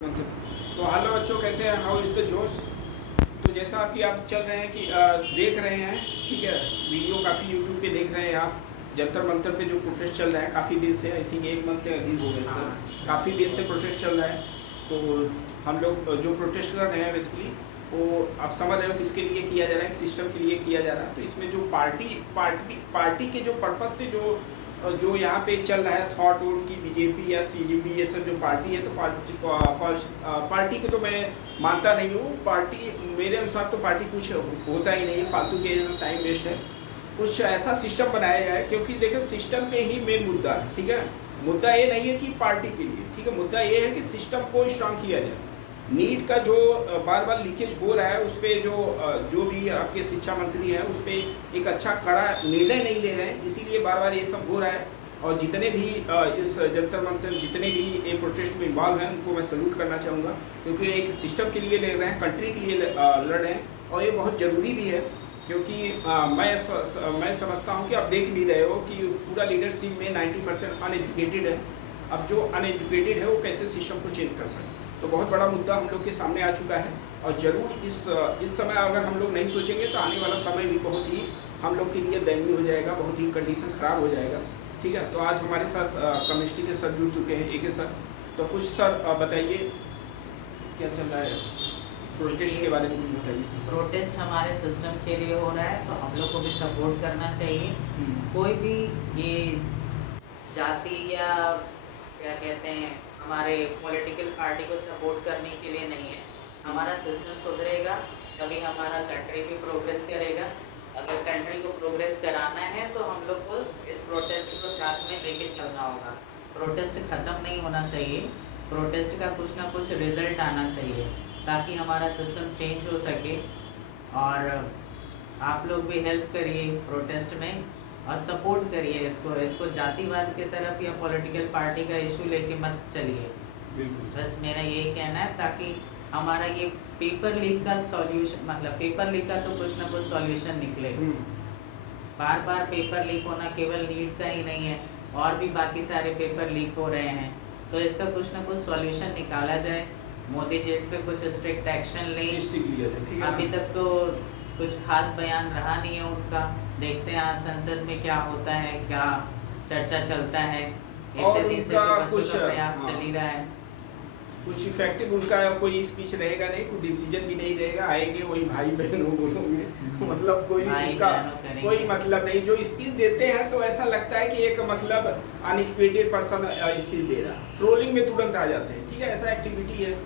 तो हेलो बच्चों, कैसे हैं? हाउ इज़ द जोश? तो जैसा कि आप चल रहे हैं कि देख रहे हैं, ठीक है, वीडियो काफ़ी यूट्यूब पे देख रहे हैं आप। जंतर मंतर पे जो प्रोसेस चल रहा है काफ़ी दिन से, आई थिंक 1 मंथ से अधिक हो गए सर, काफ़ी देर से प्रोसेस चल रहा है। तो हम लोग जो प्रोटेस्ट कर रहे हैं बेसिकली, वो आप समझ रहे हो किसके लिए किया जा रहा है, सिस्टम के लिए किया जा रहा है। तो इसमें जो पार्टी के जो पर्पज़ से जो यहाँ पे चल रहा है थॉट वोट की बीजेपी या सीजीपी ये सब जो पार्टी है, तो पार्टी को तो मैं मानता नहीं हूँ। पार्टी मेरे अनुसार तो पार्टी कुछ होता ही नहीं है, फालतू के टाइम वेस्ट है। कुछ ऐसा सिस्टम बनाया जाए, क्योंकि देखो सिस्टम पे ही मेन मुद्दा है, ठीक है। मुद्दा ये नहीं है कि पार्टी के लिए, ठीक है, मुद्दा ये है कि सिस्टम को स्ट्रांग किया जाए। नीट का जो बार बार लीकेज हो रहा है, उस पर जो भी आपके शिक्षा मंत्री हैं, उस पर एक अच्छा कड़ा निर्णय नहीं ले रहे हैं, इसीलिए बार बार ये सब हो रहा है। और जितने भी इस जंतर मंतर, जितने भी ये प्रोटेस्ट में इन्वॉल्व हैं, उनको मैं सल्यूट करना चाहूँगा, क्योंकि एक सिस्टम के लिए लड़ रहे हैं, कंट्री के लिए लड़ रहे हैं, और ये बहुत ज़रूरी भी है। क्योंकि मैं समझता हूँ कि आप देख भी रहे हो कि पूरा लीडरशिप में 90% अनएजुकेटेड है। अब जो अनएजुकेटेड है वो कैसे सिस्टम को चेंज कर सकते हैं? तो बहुत बड़ा मुद्दा हम लोग के सामने आ चुका है। और ज़रूर इस समय अगर हम लोग नहीं सोचेंगे तो आने वाला समय भी बहुत ही हम लोग के लिए दयनीय हो जाएगा, बहुत ही कंडीशन ख़राब हो जाएगा, ठीक है। तो आज हमारे साथ केमिस्ट्री के सर जुड़ चुके हैं, एक सर। तो कुछ सर बताइए क्या चल रहा है, प्रोटेस्ट के बारे में कुछ बताइए। प्रोटेस्ट हमारे सिस्टम के लिए हो रहा है, तो हम लोग को भी सपोर्ट करना चाहिए। कोई भी ये जाति या क्या कहते हैं हमारे पॉलिटिकल पार्टी को सपोर्ट करने के लिए नहीं है। हमारा सिस्टम सुधरेगा तभी हमारा कंट्री भी प्रोग्रेस करेगा। अगर कंट्री को प्रोग्रेस कराना है तो हम लोग को इस प्रोटेस्ट को साथ में लेके चलना होगा। प्रोटेस्ट ख़त्म नहीं होना चाहिए, प्रोटेस्ट का कुछ ना कुछ रिजल्ट आना चाहिए ताकि हमारा सिस्टम चेंज हो सके। और आप लोग भी हेल्प करिए प्रोटेस्ट में और सपोर्ट करिए इसको जातिवाद की तरफ या पॉलिटिकल पार्टी का इशू लेके मत चलिए। बस मेरा यही कहना है, ताकि हमारा ये पेपर लीक का सॉल्यूशन, मतलब पेपर लीक का तो कुछ ना कुछ सॉल्यूशन निकले। बार बार पेपर लीक होना केवल नीट का ही नहीं है, और भी बाकी सारे पेपर लीक हो रहे हैं, तो इसका कुछ ना कुछ सॉल्यूशन निकाला जाए। मोदी जी इस पर कुछ स्ट्रिक्ट एक्शन लें। अभी तक तो कुछ खास बयान रहा नहीं है उनका। देखते हैं आज संसद में क्या होता है, क्या चर्चा चलता है। इतने दिन से तो बच्चों का प्रयास चल ही रहा है। कुछ इफेक्टिव उनका कोई स्पीच रहेगा नहीं, कोई डिसीजन भी नहीं रहेगा। आएंगे वही भाई बहनों बोलोगे मतलब कोई इसका कोई मतलब नहीं। जो स्पीच देते हैं तो ऐसा लगता है कि एक मतलब अनएजुकेटेड पर्सन स्पीच दे रहा, ट्रोलिंग में तुरंत आ जाते हैं, ठीक है, ऐसा एक्टिविटी है।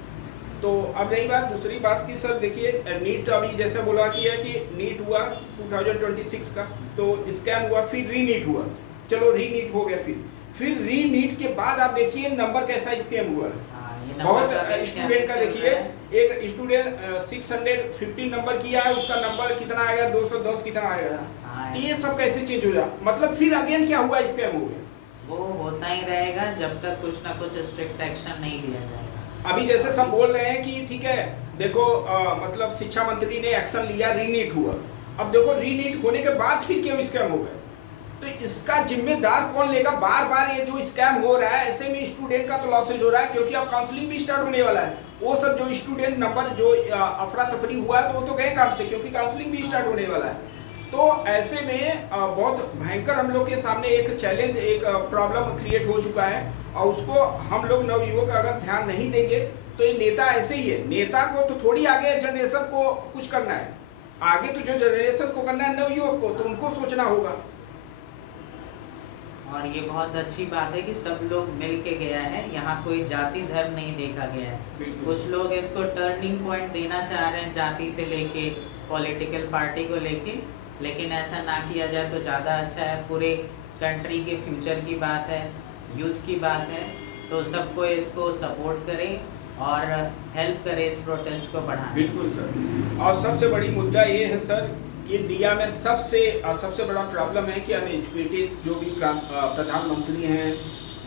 तो अब रही बात दूसरी बात की सर, देखिए नीट अभी जैसे बोला कि है कि नीट हुआ 2026 का, तो स्कैम हुआ, फिर री नीट हुआ, चलो री नीट हो गया, फिर री नीट के बाद आप देखिए नंबर कैसा स्कैम हुआ है। बहुत स्टूडेंट का देखिए, एक स्टूडेंट 615 नंबर किया है, उसका नंबर कितना आएगा, 210 कितना आएगा। ये सब कैसे चेंज हो जाए, मतलब फिर अगेन क्या हुआ, स्कैम हो गया। वो होता ही रहेगा जब तक कुछ ना कुछ स्ट्रिक्ट एक्शन नहीं लिया जाएगा। अभी जैसे सब बोल रहे हैं कि ठीक है, देखो मतलब शिक्षा मंत्री ने एक्शन लिया, रीनीट हुआ। अब देखो रीनीट होने के बाद फिर क्यों स्कैम हो गया, तो इसका जिम्मेदार कौन लेगा? बार बार ये जो स्कैम हो रहा है, ऐसे में स्टूडेंट का तो लॉसेज हो रहा है, क्योंकि अब काउंसलिंग भी स्टार्ट होने वाला है। वो सब जो स्टूडेंट नंबर जो अफरा तफरी हुआ है, तो वो तो गए काम से, क्योंकि काउंसलिंग भी स्टार्ट होने वाला है। तो ऐसे में बहुत भयंकर हम लोग के सामने एक चैलेंज, एक प्रॉब्लम क्रिएट हो चुका है, और उसको हम लोग नवयुवक अगर ध्यान नहीं देंगे तो ये नेता ऐसे ही है। नेता को तो थोड़ी आगे जनरेशन को कुछ करना है, आगे तो जो जनरेशन को करना है नवयुवक को, तो उनको सोचना होगा। और ये बहुत अच्छी बात है कि सब लोग मिल के गया है, यहाँ कोई जाति धर्म नहीं देखा गया है। कुछ लोग इसको टर्निंग पॉइंट देना चाह रहे हैं जाति से लेके पॉलिटिकल पार्टी को लेके, लेकिन ऐसा ना किया जाए तो ज़्यादा अच्छा है। पूरे कंट्री के फ्यूचर की बात है, यूथ की बात है, तो सबको इसको सपोर्ट करें और हेल्प करें इस प्रोटेस्ट को बढ़ाने। बिल्कुल सर। और सबसे बड़ी मुद्दा ये है सर कि इंडिया में सबसे बड़ा प्रॉब्लम है कि अनएजुकेटेड जो भी प्रधानमंत्री हैं,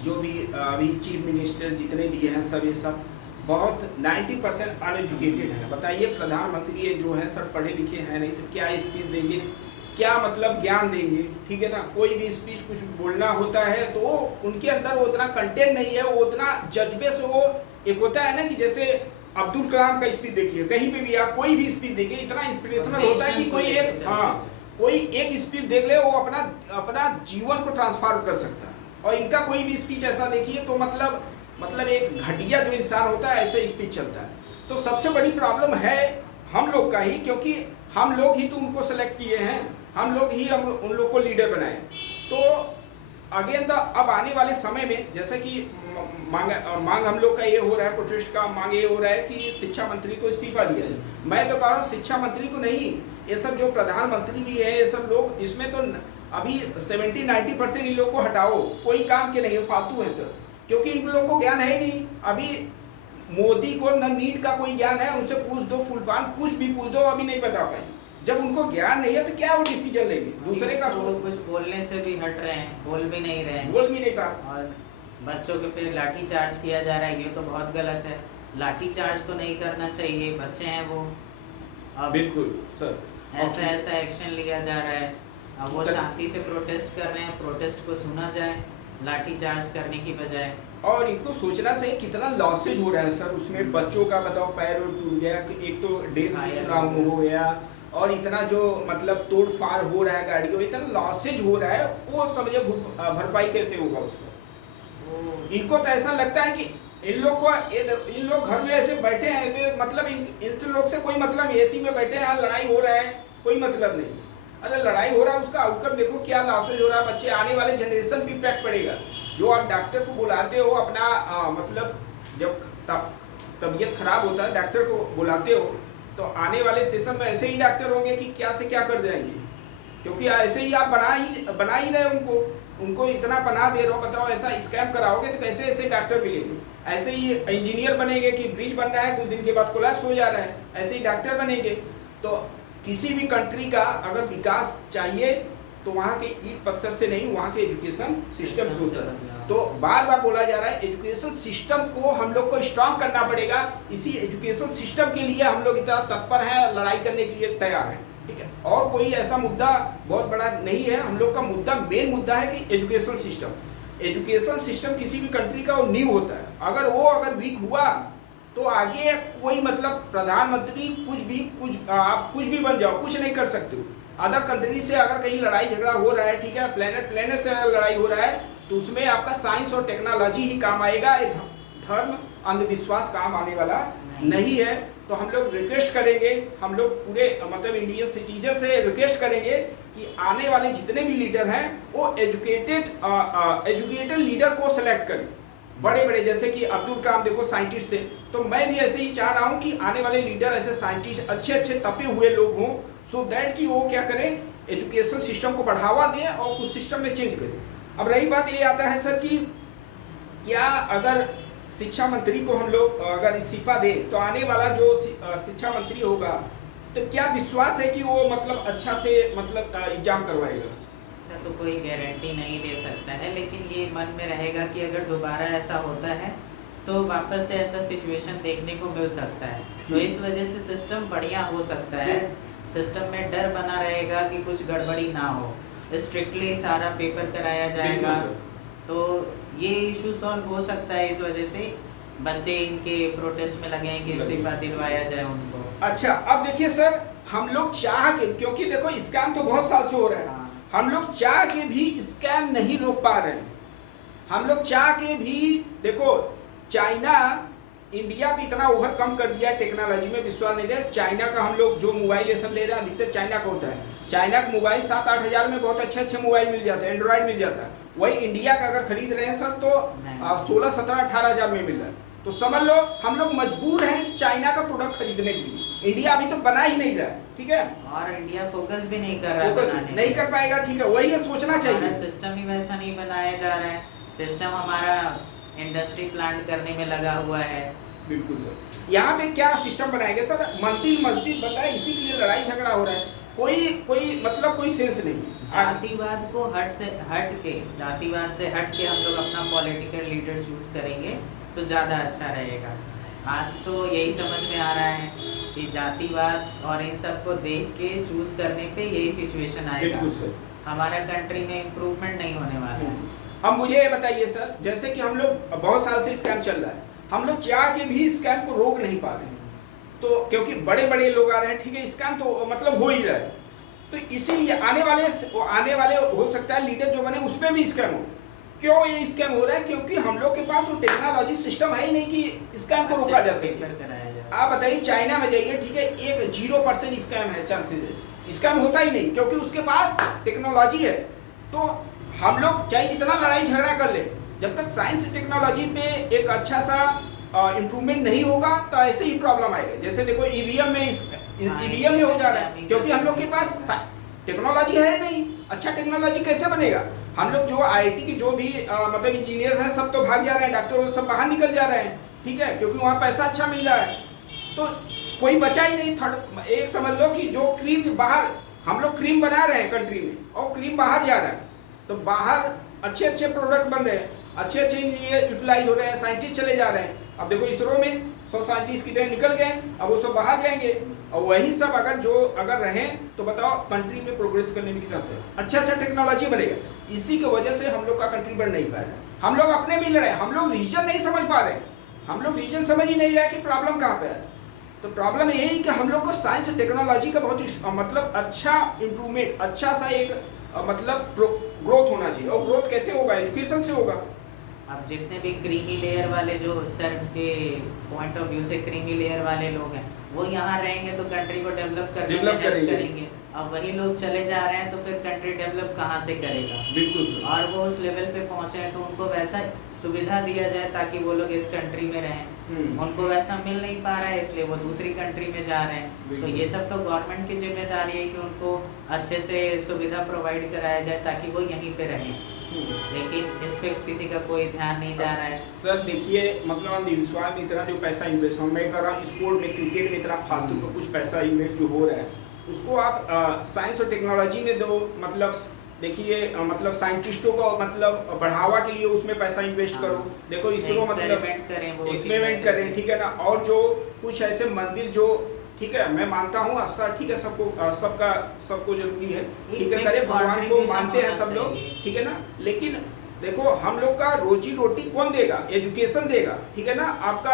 जो भी अभी चीफ मिनिस्टर जितने भी हैं, सब ये सब बहुत 90% अनएजुकेटेड हैं। बताइए प्रधानमंत्री जो हैं सर पढ़े लिखे हैं नहीं, तो क्या स्पीच देंगे, क्या मतलब ज्ञान देंगे, ठीक है ना। कोई भी स्पीच कुछ बोलना होता है तो उनके अंदर वो उतना कंटेंट नहीं है, वो उतना जज्बे से वो एक होता है ना कि जैसे अब्दुल कलाम का स्पीच देखिए, कहीं पे भी आप कोई भी स्पीच देखिए, इतना इंस्पिरेशनल होता है कि कोई एक स्पीच देख ले, वो अपना अपना जीवन को ट्रांसफॉर्म कर सकता है। और इनका कोई भी स्पीच ऐसा देखिए तो मतलब एक घटिया जो इंसान होता है ऐसे स्पीच चलता है। तो सबसे बड़ी प्रॉब्लम है हम लोग का ही, क्योंकि हम लोग ही तो उनको सेलेक्ट किए हैं, हम लोग ही उन लोग को लीडर बनाए। तो अगेन अब आने वाले समय में जैसे कि मांग हम लोग का ये हो रहा है, प्रोटेस्ट का मांग ये हो रहा है कि शिक्षा मंत्री को इस्तीफा दिया जाए। मैं तो कह रहा हूँ शिक्षा मंत्री को नहीं, ये सब जो प्रधानमंत्री भी है, ये सब लोग इसमें तो अभी 70-90% इन लोग को हटाओ, कोई काम के नहीं, फालतू है सर, क्योंकि इन लोगों को ज्ञान है नहीं। अभी मोदी को न नीट का कोई ज्ञान है, उनसे पूछ दो फुलपान, कुछ भी पूछ दो, अभी नहीं बता पाए। जब उनको ज्ञान नहीं है तो क्या वो डिसीजन लेंगे? दूसरे का तो कुछ बोलने से भी हट रहे हैं, बोल भी नहीं रहे हैं, बोल भी नहीं पा। और बच्चों के पे लाठी चार्ज किया जा रहा है, ये तो बहुत गलत है। लाठी चार्ज तो नहीं करना चाहिए, बच्चे हैं वो। अब बिल्कुल सर, ऐसा एक्शन लिया जा रहा है। अब वो शांति से प्रोटेस्ट कर रहे हैं, प्रोटेस्ट को सुना जाए लाठी चार्ज करने की बजाय। और इनको सोचना चाहिए कितना लॉसेज हो रहा है सर उसमें। बच्चों का बताओ पैर टूट गया, एक तो डेथ हो गया, और इतना जो मतलब तोड़ फाड़ हो रहा है गाड़ियों, इतना लॉसेज हो रहा है, वो समझे भरपाई कैसे होगा उसको। इनको तो ऐसा लगता है कि इन लोग घर में ऐसे बैठे हैं तो मतलब इन लोग से कोई मतलब, एसी में बैठे हैं, लड़ाई हो रहा है, कोई मतलब नहीं। अरे लड़ाई हो रहा है, उसका आउटकम देखो क्या लॉसेज हो रहा है, बच्चे आने वाले जनरेशन पे इम्पैक्ट पड़ेगा। जो आप डॉक्टर को बुलाते हो अपना मतलब जब तबीयत खराब होता है डॉक्टर को बुलाते हो, तो आने वाले सेशन में ऐसे ही डॉक्टर होंगे कि क्या से क्या कर जाएंगे, क्योंकि ऐसे ही आप बना ही रहे उनको इतना पनाह दे रहे हो। बताओ ऐसा स्कैम कराओगे तो कैसे ऐसे डॉक्टर मिलेंगे? ऐसे ही इंजीनियर बनेंगे कि ब्रिज बन रहा है, कुछ दिन के बाद कोलैप्स हो जा रहा है, ऐसे ही डॉक्टर बनेंगे। तो किसी भी कंट्री का अगर विकास चाहिए तो वहाँ के ईंट पत्थर से नहीं, वहाँ के एजुकेशन सिस्टम से होता है। तो बार बार बोला जा रहा है एजुकेशन सिस्टम को हम लोग को स्ट्रांग करना पड़ेगा। इसी एजुकेशन सिस्टम के लिए हम लोग इतना तत्पर हैं, लड़ाई करने के लिए तैयार हैं, ठीक है। और कोई ऐसा मुद्दा बहुत बड़ा नहीं है, हम लोग का मुद्दा मेन मुद्दा है कि एजुकेशन सिस्टम किसी भी कंट्री का वो नींव होता है। अगर वीक हुआ तो आगे कोई मतलब प्रधानमंत्री आप कुछ भी बन जाओ, कुछ नहीं कर सकते हो। अदर कंट्री से अगर कहीं लड़ाई झगड़ा हो रहा है, ठीक है, प्लेनेट से अगर लड़ाई हो रहा है तो उसमें आपका साइंस और टेक्नोलॉजी ही काम आएगा, धर्म अंधविश्वास काम आने वाला नहीं है। तो हम लोग रिक्वेस्ट करेंगे, हम लोग पूरे मतलब इंडियन सिटीजन से रिक्वेस्ट करेंगे कि आने वाले जितने भी लीडर हैं वो एजुकेटेड लीडर को सेलेक्ट करें, बड़े जैसे कि अब्दुल कलाम देखो साइंटिस्ट थे। तो मैं भी ऐसे ही चाह रहा हूँ कि आने वाले लीडर ऐसे साइंटिस्ट अच्छे तपे हुए लोग हों, सो दैट कि वो क्या करें, एजुकेशन सिस्टम को बढ़ावा दें और उस सिस्टम में चेंज करें। अब रही बात ये आता है सर कि क्या अगर शिक्षा मंत्री को हम लोग अगर इस्तीफा दें तो आने वाला जो शिक्षा मंत्री होगा तो क्या विश्वास है कि वो मतलब अच्छा से मतलब एग्जाम करवाएगा? इसका तो कोई गारंटी नहीं दे सकता है, लेकिन ये मन में रहेगा कि अगर दोबारा ऐसा होता है तो वापस से ऐसा सिचुएशन देखने को मिल सकता है। तो इस वजह से सिस्टम बढ़िया हो सकता है, सिस्टम में डर बना रहेगा कि कुछ गड़बड़ी ना हो, स्ट्रिक्टली सारा पेपर कराया जाएगा। तो ये इशू सॉल्व हो सकता है, इस वजह से बच्चे इनके प्रोटेस्ट में लगे हैं कि इस्तीफा दिलवाया जाए उनको। अच्छा, अब देखिए सर, हम लोग चाह के, क्योंकि देखो स्कैम तो बहुत साल से हो रहा है, हम लोग चाह के भी स्कैम नहीं रोक पा रहे हैं। हम लोग चाह के भी देखो, चाइना इंडिया भी इतना ओवरकम कर दिया टेक्नोलॉजी में, विश्वास नहीं है। चाइना का हम लोग जो मोबाइल ये सब ले रहे हैं अधिकतर चाइना का होता है। चाइना का मोबाइल 7-8 हज़ार में बहुत अच्छे मोबाइल मिल जाते हैं, एंड्रॉयड मिल जाता है। वही इंडिया का अगर खरीद रहे हैं सर तो 16, 17, 18 हज़ार में मिल रहा है। तो समझ लो हम लोग मजबूर हैं चाइना का प्रोडक्ट खरीदने के लिए। इंडिया अभी तो बना ही नहीं रहा है, ठीक है, और इंडिया फोकस भी नहीं कर रहा है, नहीं कर पाएगा, ठीक है। वही सोचना चाहिए, सिस्टम ही वैसा नहीं बनाया जा रहा है। सिस्टम हमारा इंडस्ट्री प्लांट करने में लगा हुआ है। बिल्कुल सर, यहाँ पे क्या सिस्टम बनाएंगे सर? मंदिर मस्जिद बन रहा है, इसी के लिए लड़ाई झगड़ा हो रहा है। कोई मतलब कोई सेंस नहीं। जातिवाद को जातिवाद से हट के हम लोग अपना पॉलिटिकल लीडर चूज करेंगे तो ज़्यादा अच्छा रहेगा। आज तो यही समझ में आ रहा है कि जातिवाद और इन सब को देख के चूज करने पे यही सिचुएशन आएगा, हमारा कंट्री में इम्प्रूवमेंट नहीं होने वाला है। अब मुझे ये बताइए सर, जैसे कि हम लोग बहुत साल से स्कैम चल रहा है, हम लोग चाह के भी स्कैम को रोक नहीं पा रहे हैं। तो क्योंकि बड़े बड़े लोग आ रहे हैं, ठीक है, स्कैम तो मतलब हो ही रहा है। तो इसीलिए आने वाले हो सकता है लीडर जो बने उसमें भी स्कैम हो। क्यों ये स्कैम हो रहा है? क्योंकि हम लोग के पास वो टेक्नोलॉजी सिस्टम है ही नहीं कि स्कैम को रोका जा सके। आप बताइए, चाइना में जाइए, ठीक है, एक 0% स्कैम है, चांसेस स्कैम होता ही नहीं, क्योंकि उसके पास टेक्नोलॉजी है। तो हम लोग चाहे जितना लड़ाई झगड़ा कर ले, जब तक साइंस टेक्नोलॉजी पे एक अच्छा सा इम्प्रूवमेंट नहीं होगा तो ऐसे ही प्रॉब्लम आएगा। जैसे देखो ईवीएम में हो जा रहा है, क्योंकि हम लोग के पास टेक्नोलॉजी है नहीं। अच्छा टेक्नोलॉजी कैसे बनेगा? हम लोग जो आईआईटी के जो भी मतलब इंजीनियर हैं, सब तो भाग जा रहे हैं, डॉक्टर सब बाहर निकल जा रहे हैं, ठीक है, क्योंकि वहाँ पैसा अच्छा मिल रहा है। तो कोई बचा ही नहीं। एक समझ लो कि जो क्रीम बाहर, हम लोग क्रीम बना रहे हैं कंट्री में और क्रीम बाहर जा रहा है, तो बाहर अच्छे अच्छे प्रोडक्ट बन रहे हैं, अच्छे अच्छे इंजीनियर यूटिलाइज हो रहे हैं, साइंटिस्ट चले जा रहे हैं। अब देखो इसरो में 100 साइंटिस्ट की तरह निकल गए, अब वो सब बाहर जाएंगे, और वही सब अगर रहें तो बताओ कंट्री में प्रोग्रेस करने में कितना से अच्छा टेक्नोलॉजी बनेगा। इसी की वजह से हम लोग का कंट्री बढ़ नहीं पा रहा है। हम लोग अपने में लड़े, हम लोग रीजन नहीं समझ पा रहे, हम लोग रीजन समझ ही नहीं रहे कि प्रॉब्लम कहाँ पे है। तो प्रॉब्लम यही कि हम लोग को साइंस टेक्नोलॉजी का बहुत मतलब अच्छा इम्प्रूवमेंट, अच्छा सा एक मतलब ग्रोथ होना चाहिए। और ग्रोथ कैसे होगा? एजुकेशन से होगा। अब जितने भी क्रीमी लेयर वाले जो सर के पॉइंट ऑफ व्यू से क्रीमी लेयर वाले लोग हैं, वो यहाँ रहेंगे तो कंट्री को डेवलप करने में हेल्प करेंगे। अब वही लोग चले जा रहे हैं तो फिर कंट्री डेवलप कहाँ से करेगा? बिल्कुल। और वो उस लेवल पे पहुँचे हैं तो उनको वैसा सुविधा दिया जाए ताकि वो लोग इस कंट्री में रहें। उनको वैसा मिल नहीं पा रहा है, इसलिए वो दूसरी कंट्री में जा रहे हैं। तो ये सब तो गवर्नमेंट की जिम्मेदारी है कि उनको अच्छे से सुविधा प्रोवाइड कराया जाए ताकि वो यहीं पे रहें। लेकिन इस पे किसी का कोई ध्यान नहीं जा रहा है। सर देखिए, मतलब अंधविश्वास में इतना जो पैसा इन्वेस्ट मैं कर रहा हूँ, स्पोर्ट में, क्रिकेट में इतना फालतू का कुछ पैसा इन्वेस्ट जो हो रहा है, उसको आप साइंस और टेक्नोलॉजी में दो। मतलब देखिए, मतलब साइंटिस्टों को मतलब बढ़ावा के लिए उसमें पैसा इन्वेस्ट करो। देखो इसरो मतलब एक्सपेरिमेंट करें, ठीक है ना। और जो कुछ ऐसे मंदिर जो, ठीक है, मैं मानता हूँ आस्था, ठीक है, सबको जरूरी है, ठीक है, करे, भगवान को मानते हैं सब लोग, ठीक है ना। लेकिन देखो हम लोग का रोजी रोटी कौन देगा? एजुकेशन देगा, ठीक है ना। आपका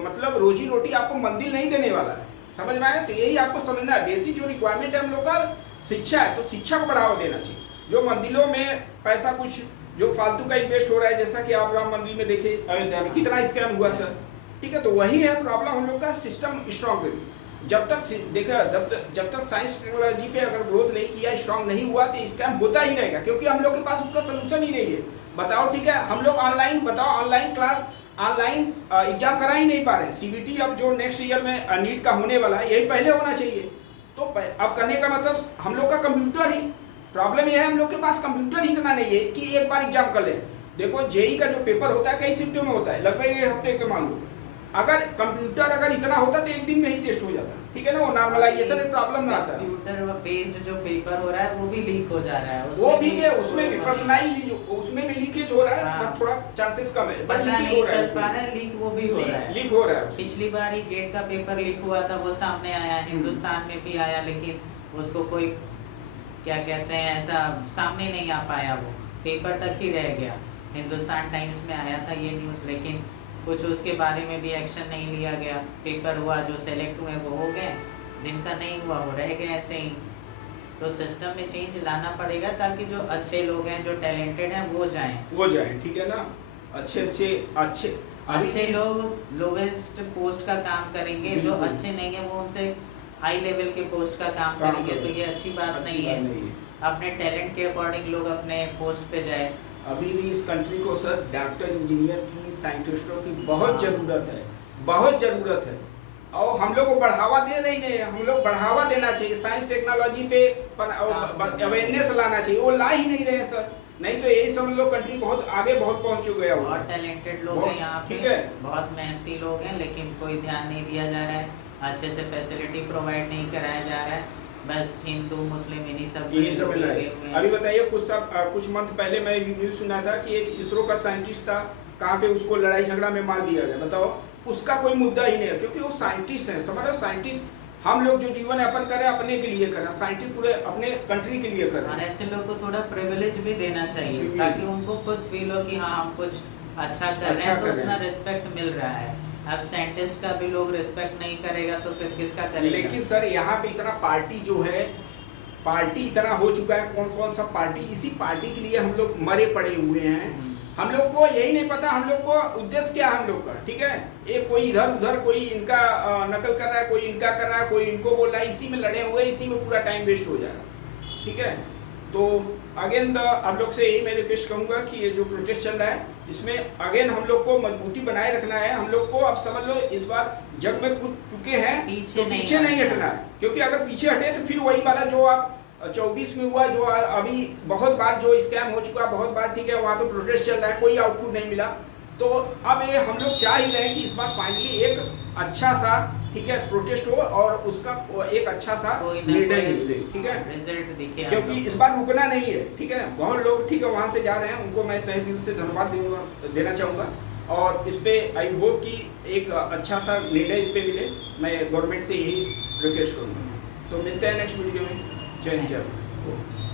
मतलब रोजी रोटी आपको मंदिर नहीं देने वाला है, समझ में आया? तो यही आपको समझना है। बेसिक जो रिक्वायरमेंट है हम लोग का शिक्षा है, तो शिक्षा को बढ़ावा देना चाहिए। जो मंदिरों में पैसा कुछ जो फालतू का इन्वेस्ट हो रहा है, जैसा कि आप राम मंदिर में देखिए, अयोध्या में कितना स्कैम हुआ सर, ठीक है। तो वही है प्रॉब्लम, हम लोग का सिस्टम स्ट्रॉन्ग करिए। जब तक साइंस टेक्नोलॉजी पे अगर ग्रोथ नहीं किया, स्ट्रॉन्ग नहीं हुआ, तो स्कैम होता ही रहेगा, क्योंकि हम लोग के पास उसका सोल्यूशन ही नहीं है। बताओ, ठीक है, हम लोग ऑनलाइन क्लास, ऑनलाइन एग्जाम करा ही नहीं पा रहे हैं। सीबीटी अब जो नेक्स्ट ईयर में नीट का होने वाला है, यही पहले होना चाहिए। तो अब करने का मतलब हम लोग का कंप्यूटर ही प्रॉब्लम यह है, हम लोग के पास कंप्यूटर ही इतना नहीं है कि एक बार एग्जाम कर ले। देखो जेई का जो पेपर होता है कई शिफ्टों में होता है, लगभग एक हफ्ते के मान लो। अगर कंप्यूटर अगर इतना होता तो एक दिन में ही टेस्ट हो जाता, ठीक है ना। वो नॉर्मलाइजेशन में प्रॉब्लम ना आता। कंप्यूटर बेस्ड जो पेपर हो रहा है वो भी लीक हो जा रहा है, उसमें भी पर्सनलाइज उसमें भी लीकेज हो रहा है, बस थोड़ा चांसेस कम है, बट लीकेज हो रहा है। लीक वो भी हो रहा है, लीक हो रहा है। पिछली बार ही गेट का पेपर लीक हुआ था, वो सामने आया, हिंदुस्तान में भी आया, लेकिन उसको कोई क्या कहते हैं ऐसा सामने नहीं आ पाया, वो पेपर तक ही रह गया। हिंदुस्तान टाइम्स में आया था ये न्यूज़, लेकिन कुछ उसके बारे में भी एक्शन नहीं लिया गया। पेपर हुआ, जो सेलेक्ट हुए वो हो गए, जिनका नहीं हुआ वो रह गए ऐसे ही। तो सिस्टम में चेंज लाना पड़ेगा ताकि जो अच्छे लोग हैं, जो टैलेंटेड हैं, वो जाएं, ठीक है ना। अच्छे लोग लोवेस्ट पोस्ट का काम करेंगे, जो अच्छे नहीं है वो उनसे हाई लेवल के पोस्ट का काम करेंगे, तो ये अच्छी बात नहीं है। अपने टैलेंट के अकॉर्डिंग लोग अपने पोस्ट पे जाए। अभी भी इस कंट्री को सर डॉक्टर, इंजीनियर की, साइंटिस्टों की बहुत ज़रूरत है, बहुत ज़रूरत है। और हम लोग को बढ़ावा दे रही नहीं है, हम लोग बढ़ावा देना चाहिए साइंस टेक्नोलॉजी पे, अवेयरनेस लाना चाहिए, वो ला ही नहीं रहे सर। नहीं तो यही समझ लो कंट्री बहुत आगे बहुत पहुंच चुके हैं। बहुत टैलेंटेड लोग हैं यहाँ पे, ठीक है, बहुत मेहनती लोग हैं, लेकिन कोई ध्यान नहीं दिया जा रहा है, अच्छे से फैसिलिटी प्रोवाइड नहीं कराया जा रहा है। बस हिंदू मुस्लिम इन्हीं सब लगे हुए हैं। अभी बताइए, कुछ मंथ पहले मैं न्यूज़ सुना था कि एक इसरो का साइंटिस्ट था, कहाँ पे उसको लड़ाई झगड़ा में मार दिया गया। बताओ, उसका कोई मुद्दा ही नहीं है, क्योंकि वो साइंटिस्ट हैं, समझ लो। साइंटिस्ट हम लोग जो जीवन यापन करें अपने के लिए करें, साइंटिस्ट पूरे अपने कंट्री के लिए करें। और ऐसे लोग को थोड़ा प्रिविलेज भी देना चाहिए ताकि उनको खुद फील हो कि हाँ हम कुछ अच्छा कर रहे हैं तो उतना रिस्पेक्ट मिल रहा है। अब साइंटिस्ट का भी लोग रिस्पेक्ट नहीं करेगा तो फिर किसका करेगा? लेकिन सर यहाँ पे इतना पार्टी जो है, पार्टी इतना हो चुका है, कौन कौन सा पार्टी, इसी पार्टी के लिए हम लोग मरे पड़े हुए हैं। हम लोग को यही नहीं पता हम लोग को उद्देश्य क्या है हम लोग का, ठीक है। एक कोई इधर उधर, कोई इनका नकल कर रहा है, कोई इनका कर रहा है, कोई इनको बोल रहा है, इसी में लड़े हुए, इसी में पूरा टाइम वेस्ट हो जाएगा, ठीक है। तो अगेन आप लोग से यही मैं रिक्वेस्ट करूंगा कि ये जो प्रोटेस्ट चल रहा है इसमें अगेन हम लोग को मजबूती बनाए रखना है। हम लोग को अब समझ लो इस बार जंग में कूद चुके हैं, पीछे नहीं हटना है, क्योंकि अगर पीछे हटे तो फिर वही वाला जो आप 24 में हुआ, जो अभी बहुत बार जो स्कैम हो चुका, बहुत बार, ठीक है, वहाँ पे प्रोटेस्ट चल रहा है, कोई आउटपुट नहीं मिला। तो अब ये हम लोग चाह ही रहे हैं कि इस बार फाइनली एक अच्छा सा, ठीक है, प्रोटेस्ट हो और उसका एक अच्छा सा निर्णय निकले, ठीक है, रिजल्ट दिखे, क्योंकि इस बार रुकना नहीं है, ठीक है। बहुत लोग, ठीक है, वहाँ से जा रहे हैं, उनको मैं तहे दिल से धन्यवाद देना चाहूँगा और इस पे आई होप कि एक अच्छा सा निर्णय इस पे मिले। मैं गवर्नमेंट से यही रिक्वेस्ट करूँगा। तो मिलते हैं नेक्स्ट वीडियो में। जय हिंद, जय भारत।